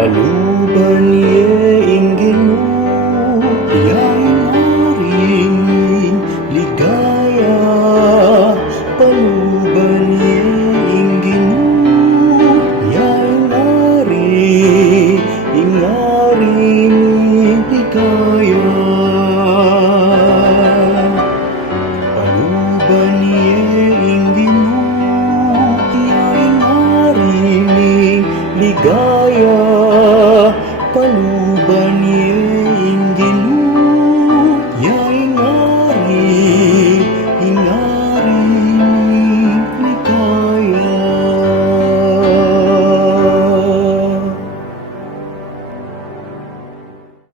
Paluban ye ingginu, yain haring ligaya. Paluban ye ingginu, yain haring ligaya. Paluban ye ingginu, yain haring ligaya. Paluban